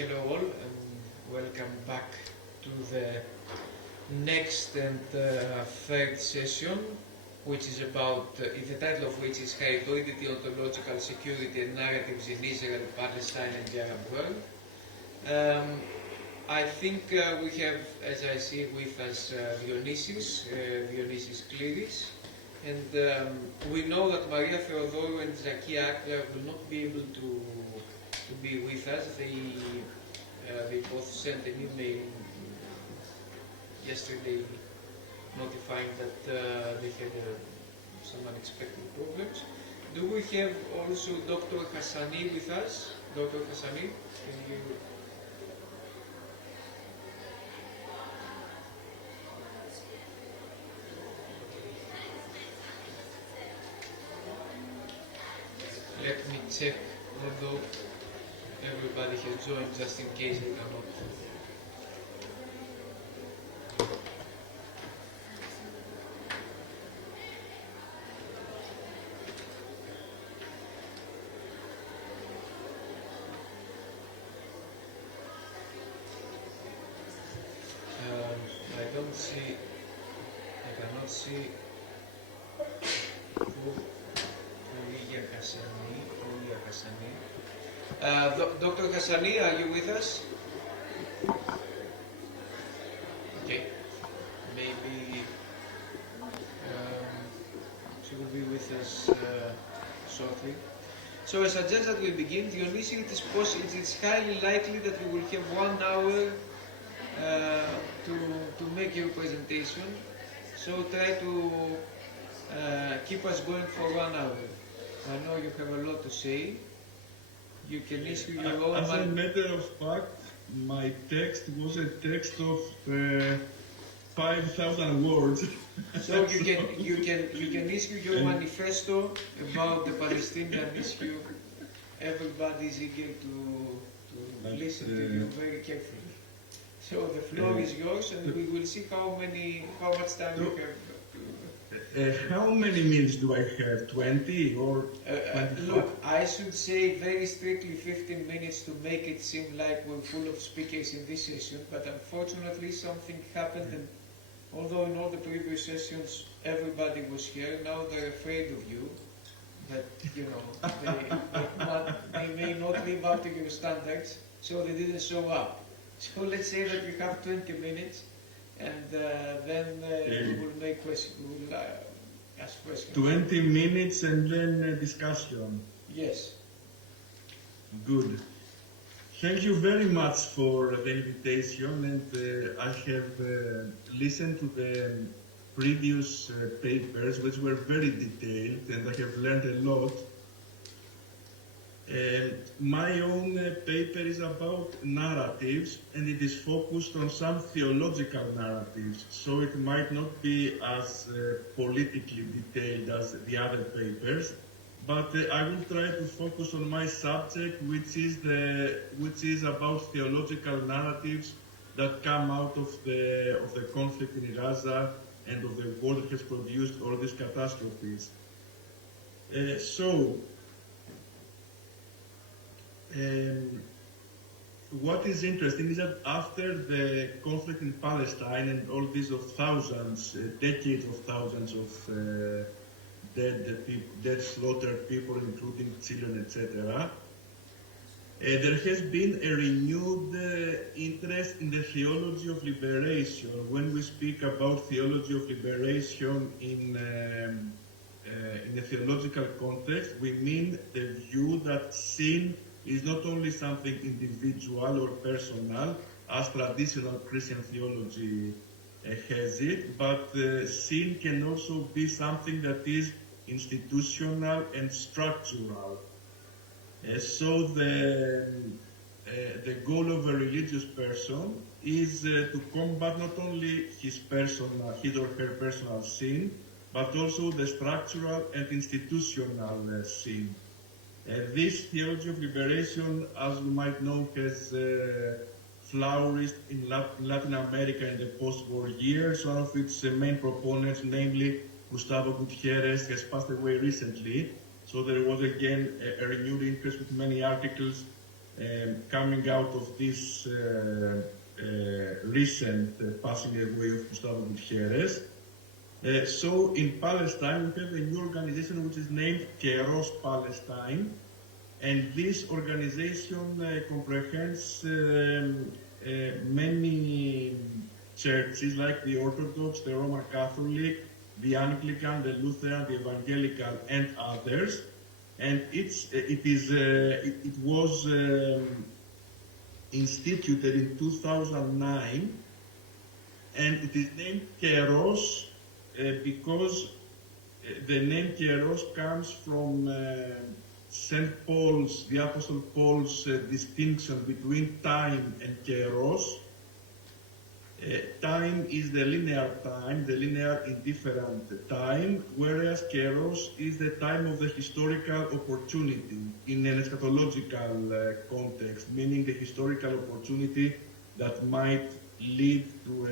Hello all, and welcome back to the next and third session, which is about, the title of which is Hybridity, Ontological Security and Narratives in Israel, Palestine and the Arab World. I think we have, as I see, with us Dionysius Kliris, and we know that Maria Theodorou and Zakia Akra will not be able to be with us. They both sent an email yesterday notifying that they had some unexpected problems. Do we have also Dr. Hassani with us? Dr. Hassani, can you... Let me check, although everybody has joined, just in case they cannot. I cannot see Dr. Hassani, are you with us? Okay, maybe she will be with us shortly. So I suggest that we begin. Dionysius, it is highly likely that you will have 1 hour to make your presentation. So try to keep us going for 1 hour. I know you have a lot to say. You can issue your own. As a matter of fact, my text was a text of 5,000 words. So you can issue your manifesto about the Palestinian issue. Everybody is eager to listen to you very carefully. So the floor is yours, and we will see how much time you have. How many minutes do I have? 20 or 25? Look, I should say very strictly 15 minutes to make it seem like we're full of speakers in this session, but unfortunately something happened, and although in all the previous sessions everybody was here, now they're afraid of you, that, you know, they may not live up to your standards, so they didn't show up. So let's say that you have 20 minutes, and then we will make questions. We will ask questions. 20 minutes and then discussion. Yes. Good. Thank you very much for the invitation, and I have listened to the previous papers, which were very detailed, and I have learned a lot. My own paper is about narratives, and it is focused on some theological narratives, so it might not be as politically detailed as the other papers, but I will try to focus on my subject, which is about theological narratives that come out of the conflict in Gaza and of the war that has produced all these catastrophes. What is interesting is that after the conflict in Palestine and all these of thousands, decades of thousands of dead slaughtered people, including children, etc., there has been a renewed interest in the theology of liberation. When we speak about theology of liberation in a theological context, we mean the view that sin is not only something individual or personal, as traditional Christian theology has it, but sin can also be something that is institutional and structural. So the goal of a religious person is to combat not only his or her personal sin, but also the structural and institutional sin. This theology of liberation, as we might know, has flourished in Latin America in the post-war years. One of its main proponents, namely Gustavo Gutierrez, has passed away recently. So there was again a renewed interest with many articles coming out of this recent passing away of Gustavo Gutierrez. So in Palestine, we have a new organization which is named Keros Palestine, and this organization comprehends many churches like the Orthodox, the Roman Catholic, the Anglican, the Lutheran, the Evangelical, and others. And it was instituted in 2009, and it is named Keros because the name Keros comes from St. Paul's, the Apostle Paul's distinction between time and Keros. Time is the linear time, the linear indifferent time, whereas Keros is the time of the historical opportunity in an eschatological context, meaning the historical opportunity that might lead to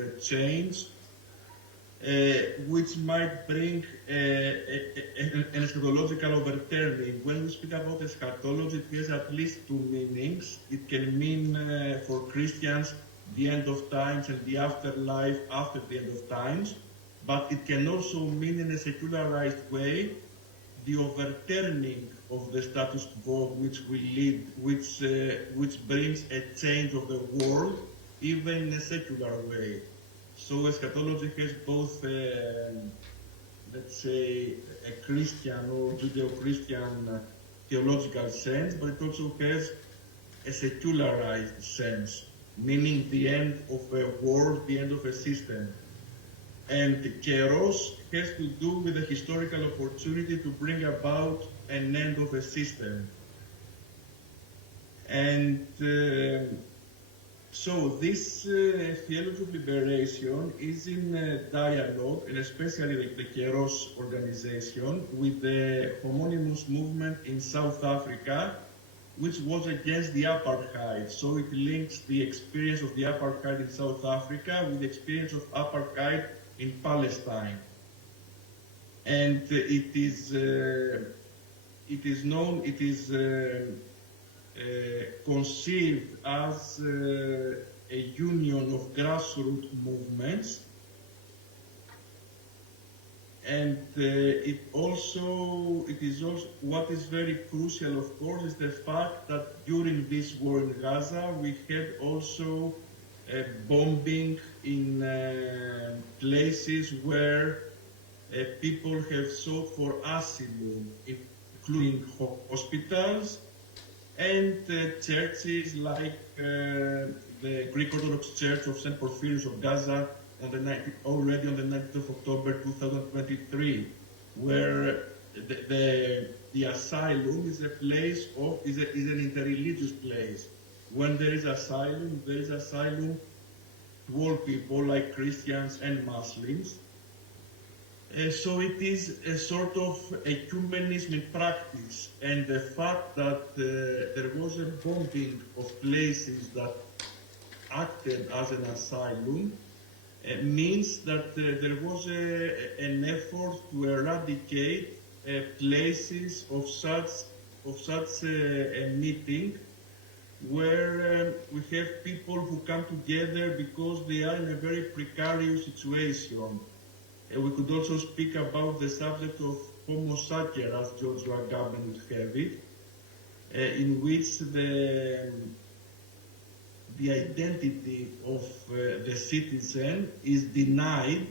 a change which might bring an eschatological overturning. When we speak about eschatology, it has at least two meanings. It can mean for Christians the end of times and the afterlife after the end of times, but it can also mean in a secularized way the overturning of the status quo which will lead, which brings a change of the world, even in a secular way. So eschatology has both, let's say, a Christian or Judeo-Christian theological sense, but it also has a secularized sense, meaning the end of a world, the end of a system. And Keros has to do with the historical opportunity to bring about an end of a system. And so this theology of liberation is in dialogue, and especially the Keros organization, with the homonymous movement in South Africa, which was against the apartheid. So it links the experience of the apartheid in South Africa with the experience of apartheid in Palestine. And it is conceived as a union of grassroots movements. And it is also, what is very crucial, of course, is the fact that during this war in Gaza, we had also bombing in places where people have sought for asylum, including hospitals and churches like the Greek Orthodox Church of St. Porphyrios of Gaza, already on the 19th of October 2023, where the asylum is a place of, is an interreligious place. When there is asylum to all people like Christians and Muslims. So it is a sort of ecumenism in practice, and the fact that there was a bombing of places that acted as an asylum means that there was an effort to eradicate places of such a meeting where we have people who come together because they are in a very precarious situation. We could also speak about the subject of Homo sacer, as George Agamben would have it, in which the identity of the citizen is denied,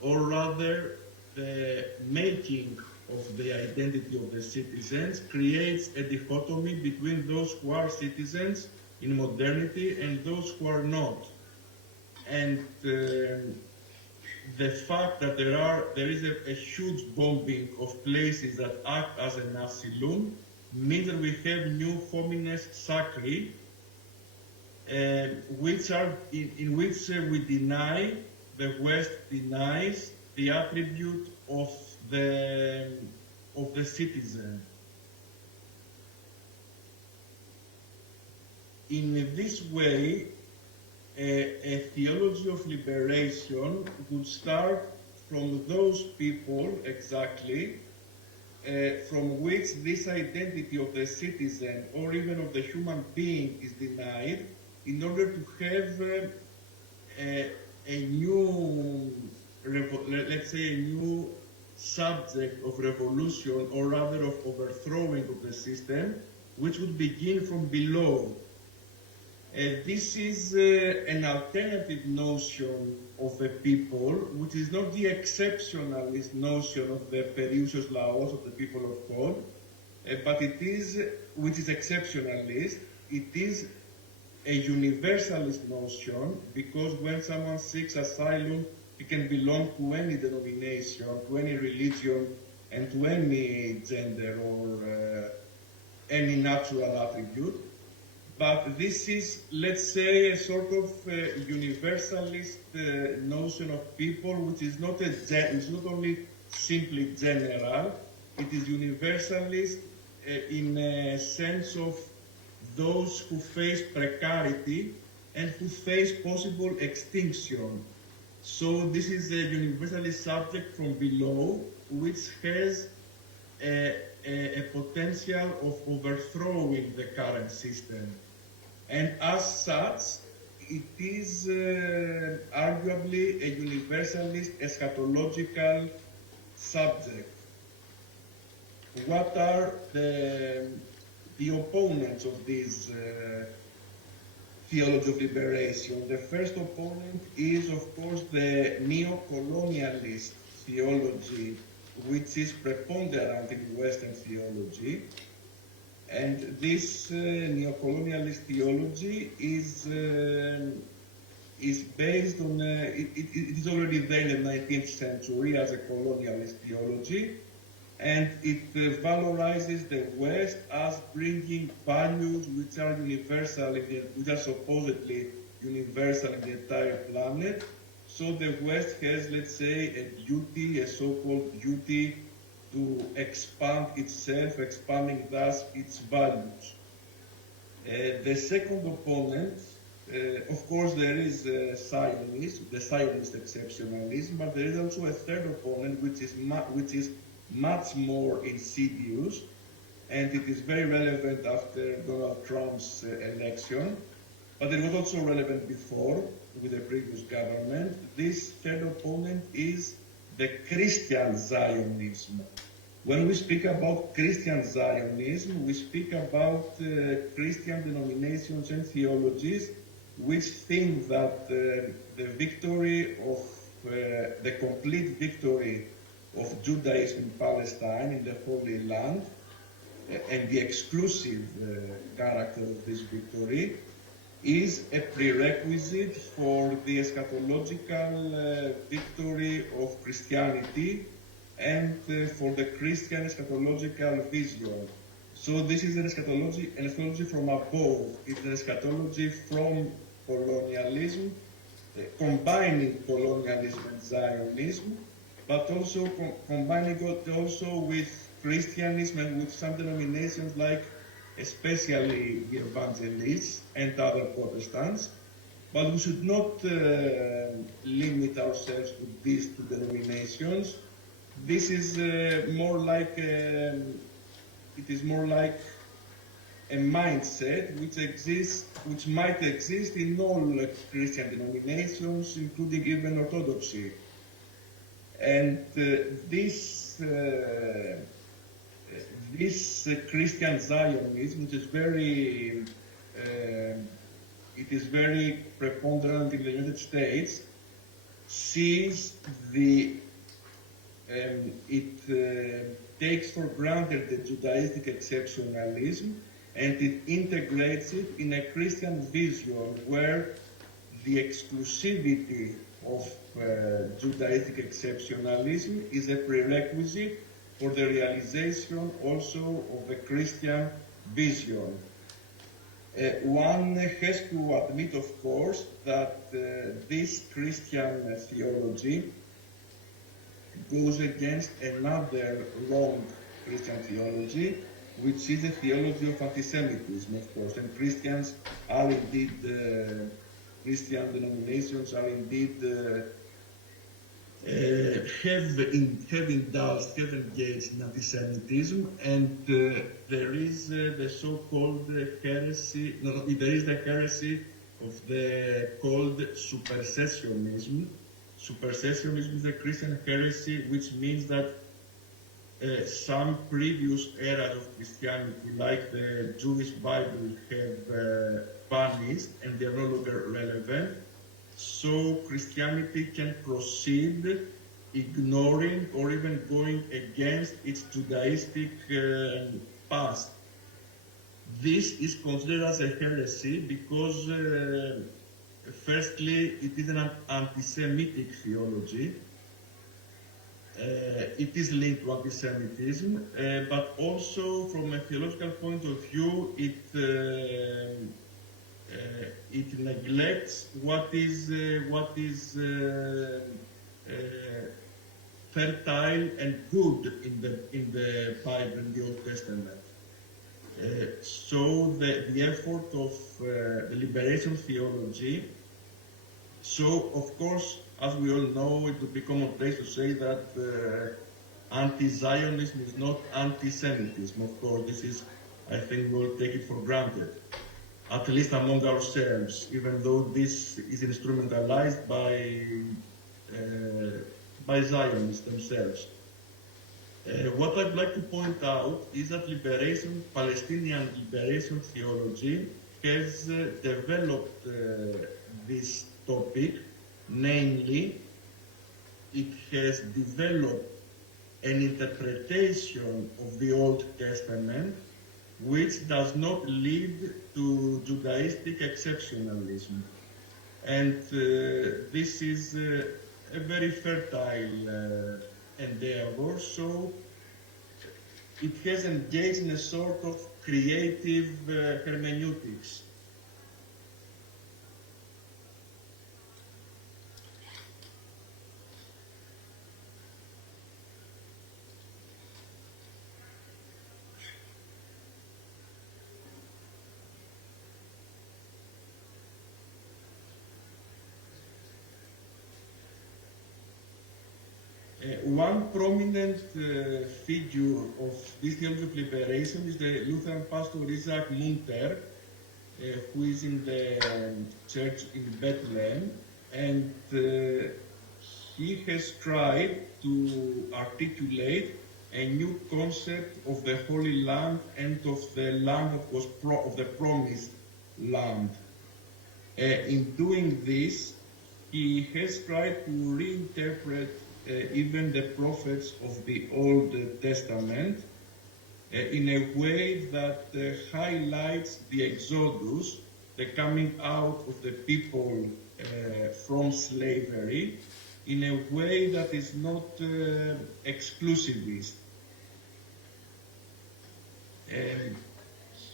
or rather the making of the identity of the citizens creates a dichotomy between those who are citizens in modernity and those who are not. And the fact that there is a huge bombing of places that act as an asylum means that we have new homines sacri, which are in which we deny, the West denies the attribute of the citizen. In this way, a theology of liberation would start from those people exactly from which this identity of the citizen or even of the human being is denied in order to have a new, let's say, a new subject of revolution, or rather of overthrowing of the system, which would begin from below. This is an alternative notion of a people, which is not the exceptionalist notion of the Periousios Laos, of the people of God, but it is, which is exceptionalist, it is a universalist notion, because when someone seeks asylum, he can belong to any denomination, to any religion, and to any gender or any natural attribute. But this is, let's say, a sort of universalist notion of people, which is not it's not only simply general, it is universalist in a sense of those who face precarity and who face possible extinction. So this is a universalist subject from below, which has a potential of overthrowing the current system. And as such, it is arguably a universalist eschatological subject. What are the opponents of this theology of liberation? The first opponent is, of course, the neo-colonialist theology, which is preponderant in Western theology. And this neo-colonialist theology is based on, it is already there in the 19th century as a colonialist theology, and it valorizes the West as bringing values which are universal, which are supposedly universal in the entire planet. So the West has, let's say, a duty, a so-called duty to expand itself, expanding thus its values. The second opponent, of course, there is Zionism, the Zionist exceptionalism, but there is also a third opponent, which is much more insidious, and it is very relevant after Donald Trump's election, but it was also relevant before with the previous government. This third opponent is the Christian Zionism. When we speak about Christian Zionism, we speak about Christian denominations and theologies which think that the victory of, the complete victory of Judaism in Palestine, in the Holy Land, and the exclusive character of this victory is a prerequisite for the eschatological victory of Christianity and for the Christian eschatological vision. So this is an eschatology from above. It's an eschatology from colonialism, combining colonialism and Zionism, but also combining it also with Christianism and with some denominations like especially the evangelists and other Protestants. But we should not limit ourselves to these two denominations. This is more like it is more like a mindset which might exist in all Christian denominations, including even Orthodoxy. And this Christian Zionism, which is very it is very preponderant in the United States, sees the it takes for granted the Judaistic exceptionalism, and it integrates it in a Christian vision where the exclusivity of Judaistic exceptionalism is a prerequisite for the realization also of the Christian vision. One has to admit, of course, that this Christian theology goes against another wrong Christian theology, which is a theology of anti-Semitism, of course. And Christians are indeed, Christian denominations are indeed have indulged, have engaged in anti-Semitism, and there is the so-called heresy. There is the heresy of the called supersessionism. Supersessionism is a Christian heresy, which means that some previous eras of Christianity, like the Jewish Bible, have vanished and they are no longer relevant. So Christianity can proceed ignoring or even going against its Judaistic past. This is considered as a heresy because, firstly, it is an anti-Semitic theology. It is linked to anti-Semitism, but also from a theological point of view, it neglects what is fertile and good in the Bible, in the Old Testament. So the effort of the liberation theology. So of course, as we all know, it would be commonplace to say that anti-Zionism is not anti-Semitism. Of course, this is, I think, we'll take it for granted, at least among ourselves, even though this is instrumentalized by Zionists themselves. What I'd like to point out is that Palestinian liberation theology has developed this topic, namely, it has developed an interpretation of the Old Testament which does not lead to Judaistic exceptionalism. And this is a very fertile endeavor, so it has engaged in a sort of creative hermeneutics. One prominent figure of this theology of liberation is the Lutheran pastor Isaac Munter, who is in the church in Bethlehem, and he has tried to articulate a new concept of the Holy Land and of the land that was of the promised land. In doing this, he has tried to reinterpret even the prophets of the Old Testament in a way that highlights the exodus, the coming out of the people from slavery, in a way that is not exclusivist.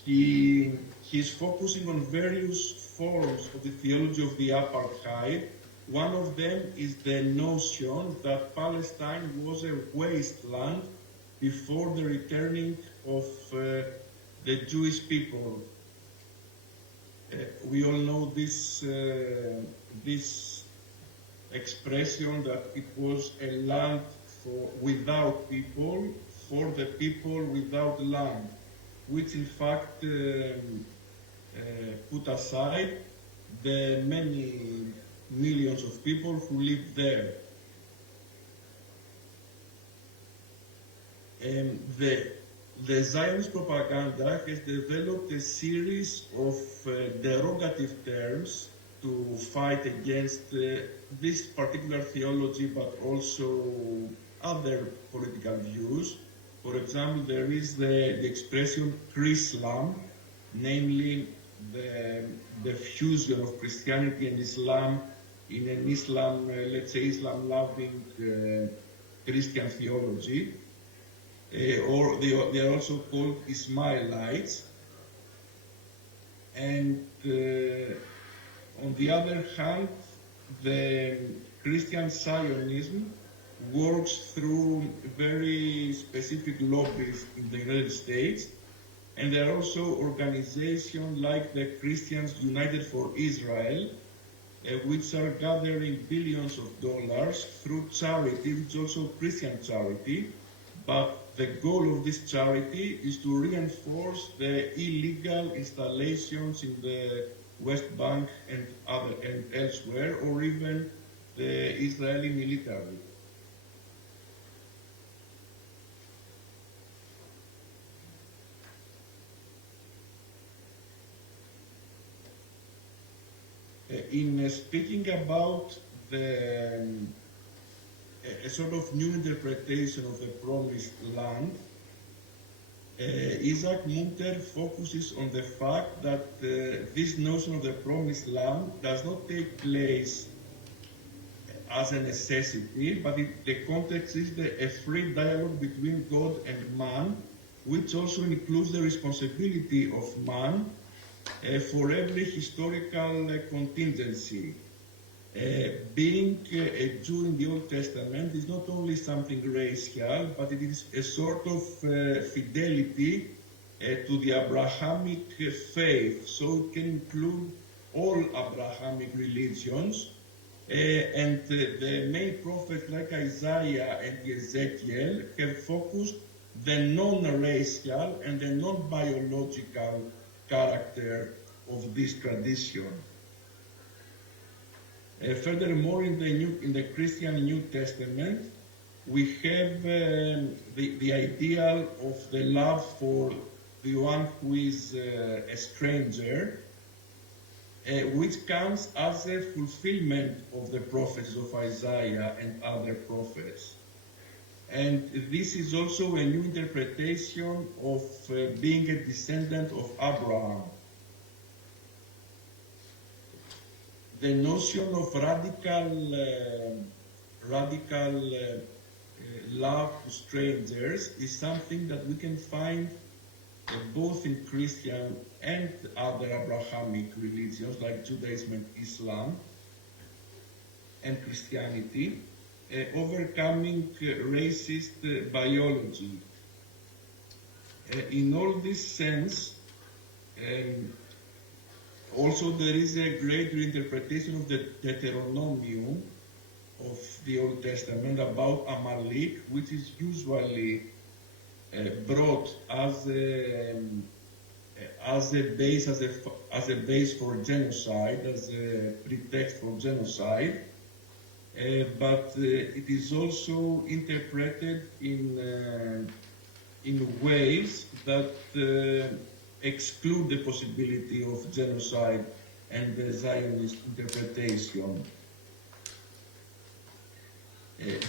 He's focusing on various forms of the theology of the apartheid. One of them is the notion that Palestine was a wasteland before the returning of the Jewish people. We all know this expression that it was a land without people, for the people without land, which in fact put aside the many millions of people who live there. The Zionist propaganda has developed a series of derogative terms to fight against this particular theology, but also other political views. For example, there is the expression Chrislam, namely the fusion of Christianity and Islam in an Islam, let's say Islam-loving Christian theology, or they are also called Ismailites. And on the other hand, the Christian Zionism works through very specific lobbies in the United States, and there are also organizations like the Christians United for Israel, which are gathering billions of dollars through charity, which is also Christian charity. But the goal of this charity is to reinforce the illegal installations in the West Bank and elsewhere, or even the Israeli military. In speaking about a sort of new interpretation of the Promised Land, Isaac Munter focuses on the fact that this notion of the Promised Land does not take place as a necessity, but the context is a free dialogue between God and man, which also includes the responsibility of man for every historical contingency. Being a Jew in the Old Testament is not only something racial, but it is a sort of fidelity to the Abrahamic faith. So it can include all Abrahamic religions. And the main prophets like Isaiah and Ezekiel have focused the non-racial and the non-biological character of this tradition. Furthermore, in the Christian New Testament, we have the ideal of the love for the one who is a stranger, which comes as a fulfillment of the prophecies of Isaiah and other prophets. And this is also a new interpretation of being a descendant of Abraham. The notion of radical love to strangers is something that we can find both in Christian and other Abrahamic religions like Judaism and Islam and Christianity, overcoming racist biology. In all this sense, also there is a greater interpretation of the Deuteronomium of the Old Testament about Amalek, which is usually brought as a base for genocide, as a pretext for genocide, but it is also interpreted in ways that exclude the possibility of genocide and the Zionist interpretation.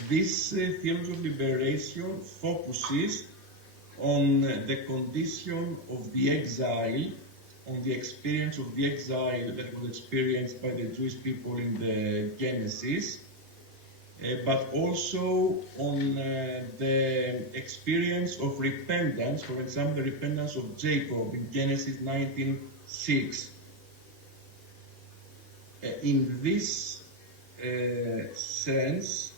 This theology of liberation focuses on the condition of the exile, on the experience of the exile that was experienced by the Jewish people in the Genesis, but also on the experience of repentance, for example, the repentance of Jacob in Genesis 19:6. In this sense,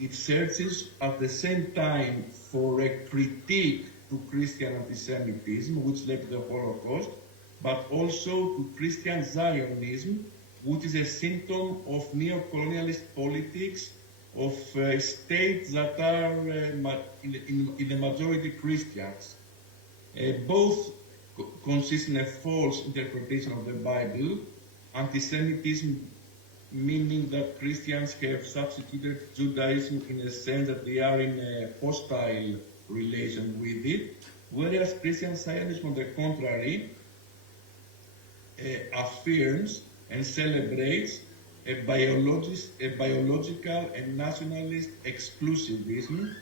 it searches at the same time for a critique to Christian anti-Semitism, which led to the Holocaust, but also to Christian Zionism, which is a symptom of neo-colonialist politics of states that are in the majority Christians. Both consist in a false interpretation of the Bible, anti-Semitism meaning that Christians have substituted Judaism in a sense that they are in a hostile relation with it, whereas Christian Zionism, on the contrary, affirms and celebrates a biological and nationalist exclusivism,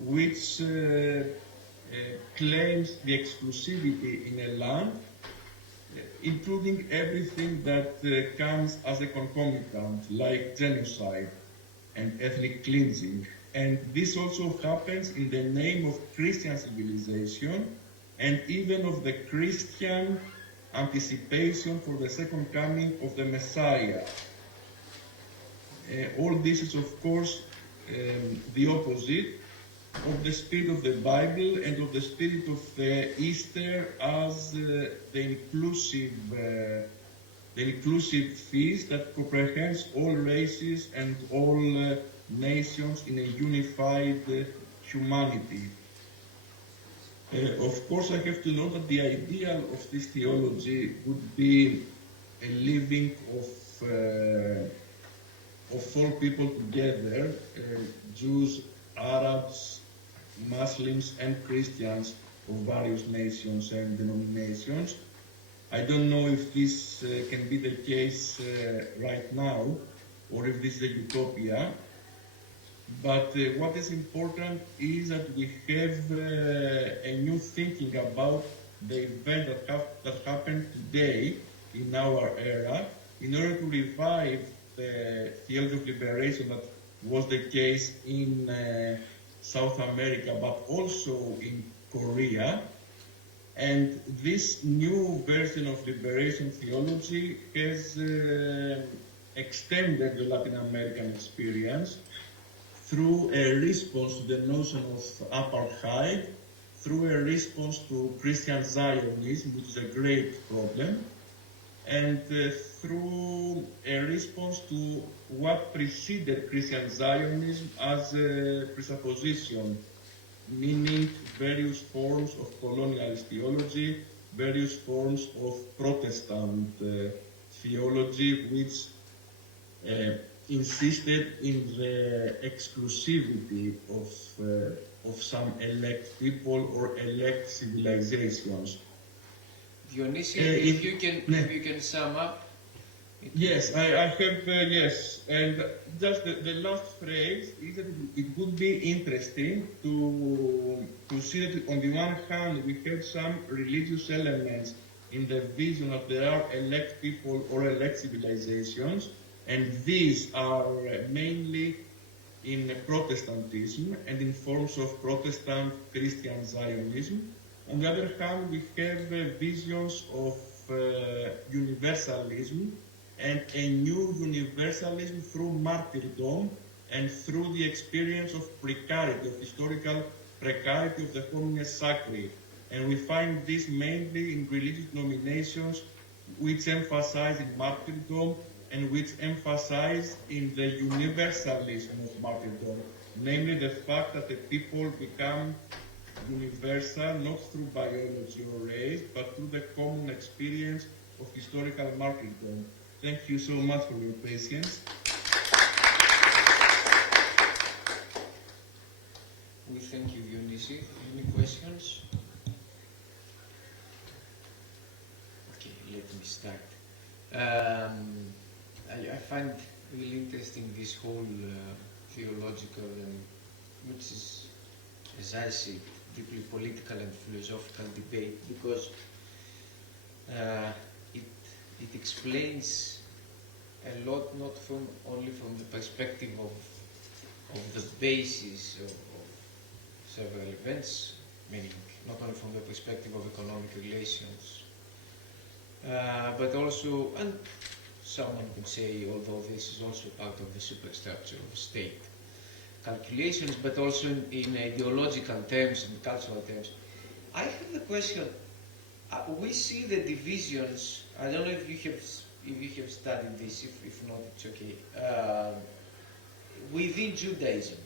which claims the exclusivity in a land, including everything that comes as a concomitant, like genocide and ethnic cleansing. And this also happens in the name of Christian civilization and even of the Christian anticipation for the second coming of the Messiah. All this is, of course, the opposite of the spirit of the Bible and of the spirit of Easter as the the inclusive feast that comprehends all races and all nations in a unified humanity. Of course, I have to note that the ideal of this theology would be a living of all people together, Jews, Arabs, Muslims, and Christians of various nations and denominations. I don't know if this can be the case right now, or if this is a utopia. But what is important is that we have a new thinking about the event that happened today in our era, in order to revive the theology of liberation that was the case in South America, but also in Korea. And this new version of liberation theology has extended the Latin American experience through a response to the notion of apartheid, through a response to Christian Zionism, which is a great problem, and through a response to what preceded Christian Zionism as a presupposition, meaning various forms of colonialist theology, various forms of Protestant theology, which insisted in the exclusivity of some elect people or elect civilizations. Dionysius, if you can sum up. Yes, I have, yes, and just the last phrase is that it would be interesting to see that on the one hand we have some religious elements in the vision that there are elect people or elect civilizations, and these are mainly in Protestantism and in forms of Protestant Christian Zionism. On the other hand, we have visions of universalism, and a new universalism through martyrdom and through the experience of precarity, of historical precarity of the homines sacri. And we find this mainly in religious denominations which emphasize in martyrdom and which emphasize in the universalism of martyrdom, namely the fact that the people become universal not through biology or race, but through the common experience of historical martyrdom. Thank you so much for your patience. We thank you, Dionysius. Any questions? Okay, let me start. I find really interesting this whole theological and, which is, as I see it, deeply political and philosophical debate, because it explains a lot, not only from the perspective of the basis of several events, meaning not only from the perspective of economic relations, but also, and someone could say, although this is also part of the superstructure of state calculations, but also in ideological terms and cultural terms. I have the question, we see the divisions, I don't know if you have studied this, if not it's okay, within Judaism,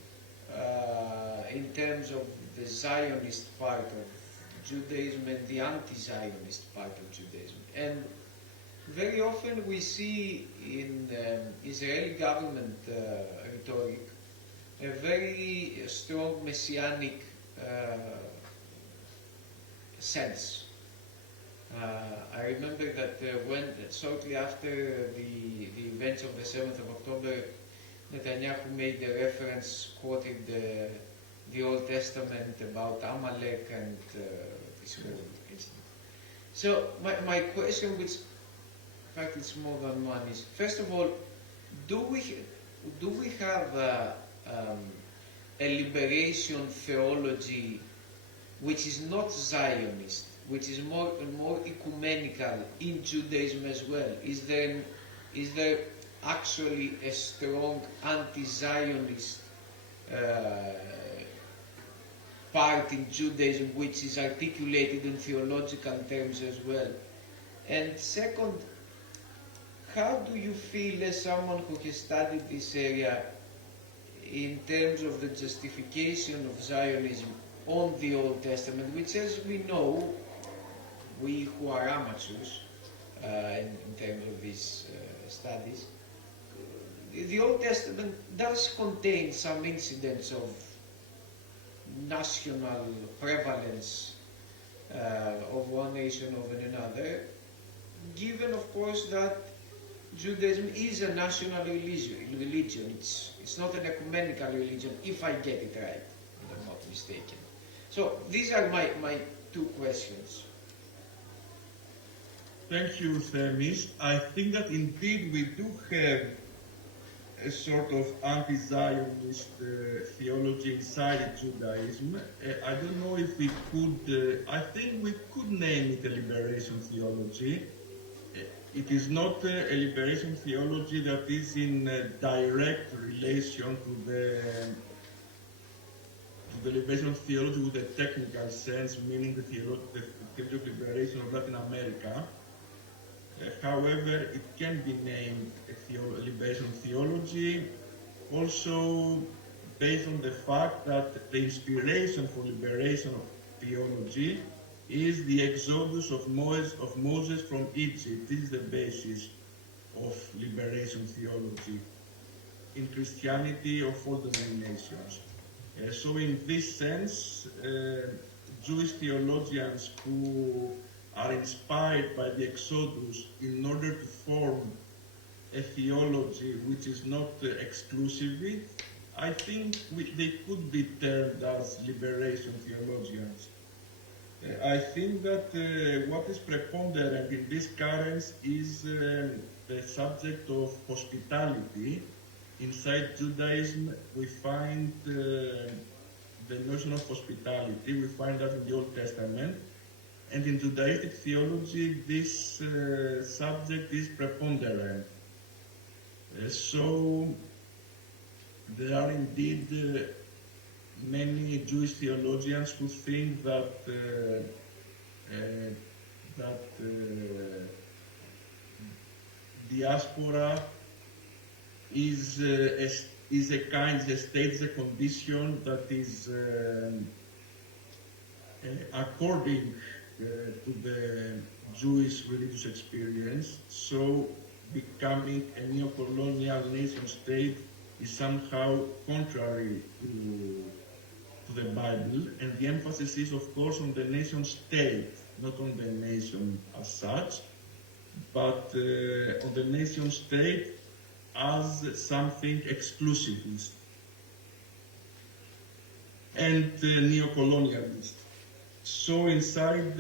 in terms of the Zionist part of Judaism and the anti-Zionist part of Judaism. And very often we see in Israeli government rhetoric a very strong messianic sense. I remember that when shortly after the events of the 7th of October, Netanyahu made the reference, quoted the Old Testament about Amalek and this whole incident. So my question, which in fact it's more than one, is, first of all, do we have a liberation theology which is not Zionist, which is more ecumenical in Judaism as well? Is there actually a strong anti-Zionist part in Judaism which is articulated in theological terms as well? And second, how do you feel as someone who has studied this area in terms of the justification of Zionism on the Old Testament, which, as we know, we who are amateurs in terms of these studies, the Old Testament does contain some incidents of national prevalence of one nation over another, given, of course, that Judaism is a national religion. It's not an ecumenical religion, if I get it right, if I'm not mistaken. So these are my two questions. Thank you, Themis. I think that indeed we do have a sort of anti-Zionist theology inside Judaism. I don't know if we could, I think we could name it a liberation theology. It is not a liberation theology that is in direct relation to the liberation liberation theology with a technical sense, meaning the theology of liberation of Latin America. However, it can be named a liberation theology, also based on the fact that the inspiration for liberation of theology is the exodus of Moses from Egypt. This is the basis of liberation theology in Christianity of all denominations. So in this sense, Jewish theologians who are inspired by the Exodus in order to form a theology which is not exclusivist, I think they could be termed as liberation theologians. I think that what is preponderant in these currents is the subject of hospitality. Inside Judaism, we find the notion of hospitality. We find that in the Old Testament. And in Judaistic theology, this subject is preponderant. So there are indeed many Jewish theologians who think that diaspora is a kind, a state, a condition that is according to the Jewish religious experience. So becoming a neo-colonial nation state is somehow contrary to the Bible, and the emphasis is, of course, on the nation state, not on the nation as such, but on the nation state as something exclusivist and neo-colonialist. So inside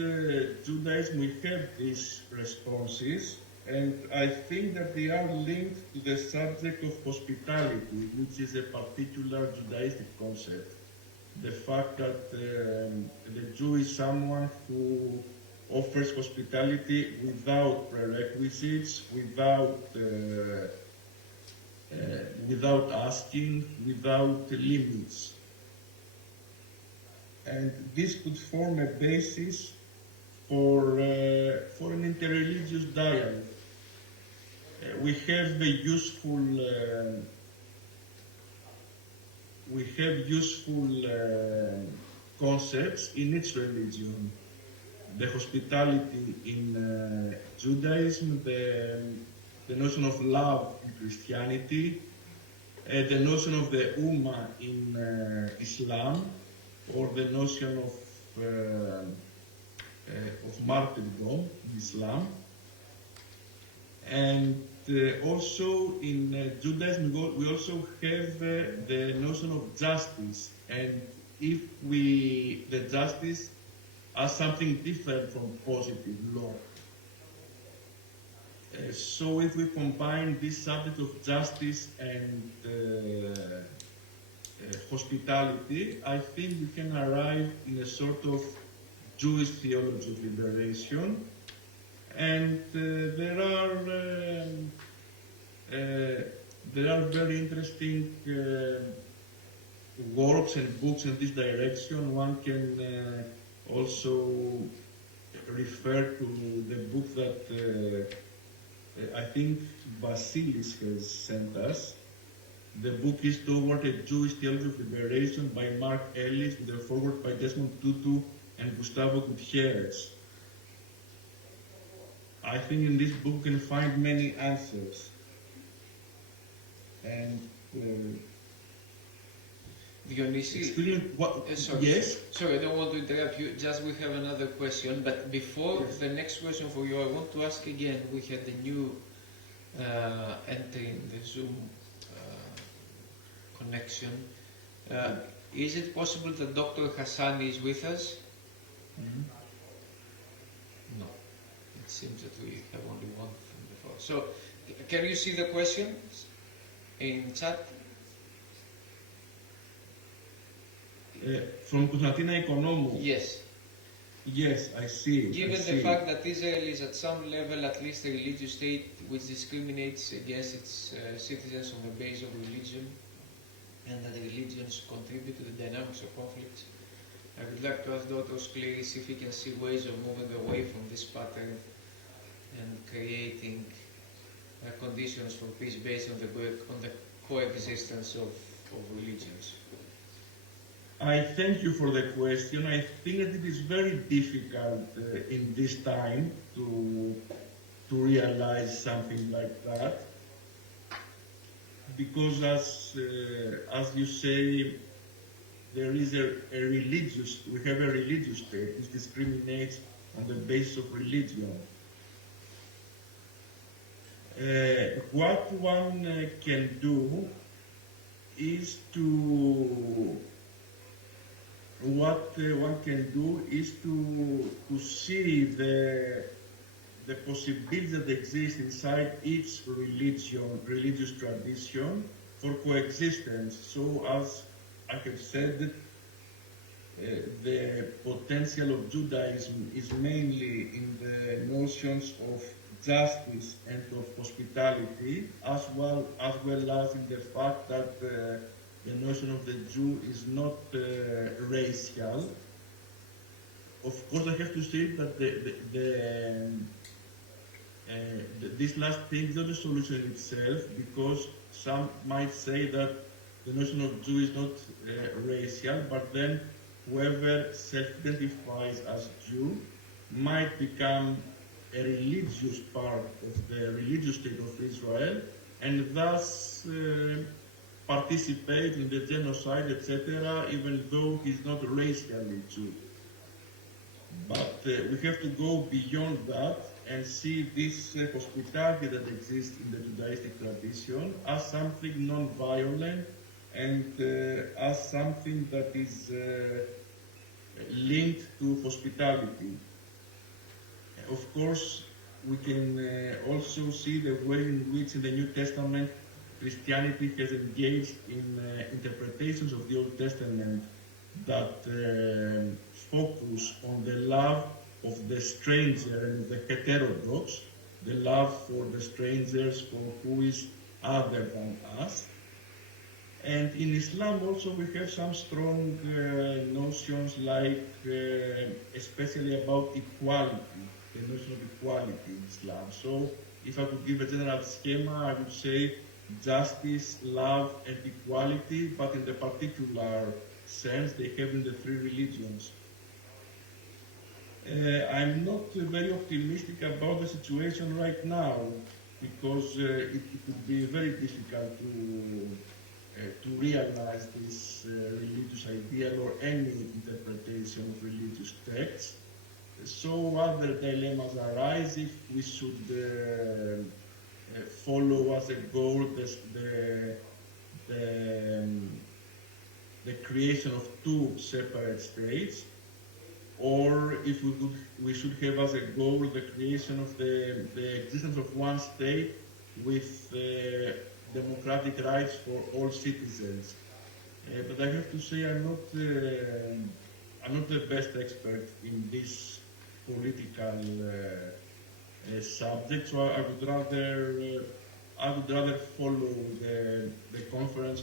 Judaism we have these responses, and I think that they are linked to the subject of hospitality, which is a particular Judaistic concept. The fact that the Jew is someone who offers hospitality without prerequisites, without asking, without limits. And this could form a basis for an interreligious dialogue. We have useful concepts in each religion. The hospitality in Judaism, the notion of love in Christianity, the notion of the Ummah in Islam, or the notion of martyrdom in Islam. And also in Judaism we also have the notion of justice, and the justice as something different from positive law. So if we combine this subject of justice and hospitality, I think we can arrive in a sort of Jewish theology of liberation. And there are very interesting works and books in this direction. One can also refer to the book that I think Vasilis has sent us. The book is Toward a Jewish Theology of Liberation by Mark Ellis, with a foreword by Desmond Tutu and Gustavo Gutierrez. I think in this book you can find many answers. And Dionysi, sorry, yes? Sorry, I don't want to interrupt you. Just we have another question, but before the next question for you, I want to ask again. We had a new entry in the Zoom connection. Is it possible that Dr. Hassani is with us? Mm-hmm. No. It seems that we have only one from before. So, can you see the question in chat? From Konstantina Economou. Yes. Yes, I see. Given the fact that Israel is at some level at least a religious state which discriminates against its citizens on the basis of religion, and that the religions contribute to the dynamics of conflicts, I would like to ask Dr. Skleris if he can see ways of moving away from this pattern and creating conditions for peace based on the coexistence of religions. I thank you for the question. I think that it is very difficult in this time to realize something like that, because as you say, there is we have a religious state which discriminates on the basis of religion. What one can do is to see the possibilities that exist inside each religious tradition for coexistence. So, as I have said, the potential of Judaism is mainly in the notions of justice and of hospitality, as well as in the fact that the notion of the Jew is not racial. Of course, I have to say that this last thing is not a solution in itself, because some might say that the notion of Jew is not racial, but then whoever self-identifies as Jew might become a religious part of the religious state of Israel, and thus participate in the genocide, etc., even though he's not racially Jew. But we have to go beyond that and see this hospitality that exists in the Judaistic tradition as something non-violent and as something that is linked to hospitality. Of course, we can also see the way in which in the New Testament Christianity has engaged in interpretations of the Old Testament that focus on the love of the stranger and the heterodox, the love for the strangers, for who is other than us. And in Islam also we have some strong notions like, especially about equality, the notion of equality in Islam. So if I could give a general schema, I would say justice, love, and equality, but in the particular sense they have in the three religions. I'm not very optimistic about the situation right now, because it would be very difficult to realize this religious ideal or any interpretation of religious texts. So other dilemmas arise if we should follow as a goal the creation of two separate states, or if we should have as a goal the creation of the existence of one state with democratic rights for all citizens. But I have to say I'm not the best expert in this political subject, so I would rather follow the conference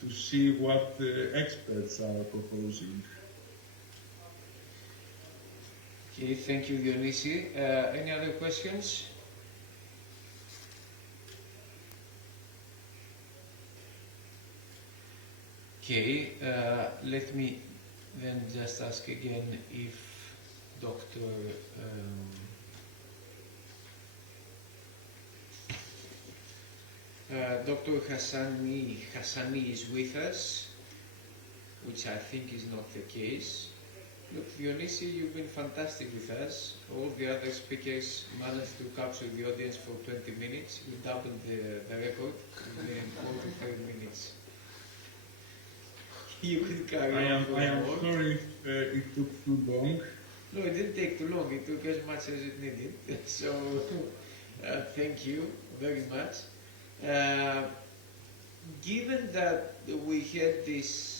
to see what experts are proposing. Okay, thank you, Dionysi. Any other questions? Okay, let me then just ask again if Dr. Dr. Hassani is with us, which I think is not the case. Look, Dionysi, you've been fantastic with us. All the other speakers managed to capture the audience for 20 minutes. You doubled the record within 45 minutes. You could carry on for I am more. sorry if it took too long. No, it didn't take too long. It took as much as it needed. So, thank you very much. Given that we had this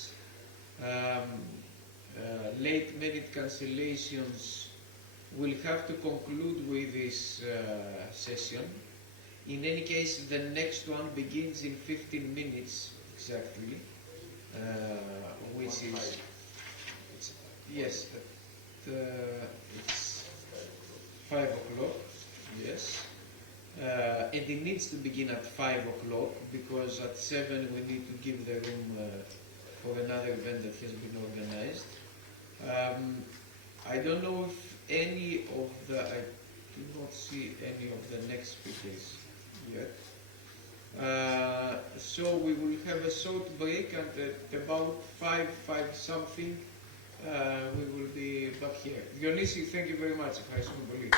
late-minute cancellations, we'll have to conclude with this session. In any case, the next one begins in 15 minutes exactly, which is, yes, it's 5 o'clock, yes. And it needs to begin at 5 o'clock because at 7 we need to give the room for another event that has been organized. I don't know if any of I do not see any of the next speakers yet. So we will have a short break and at about 5 something we will be back here. Dionysi, thank you very much. Ευχαριστούμε πολύ.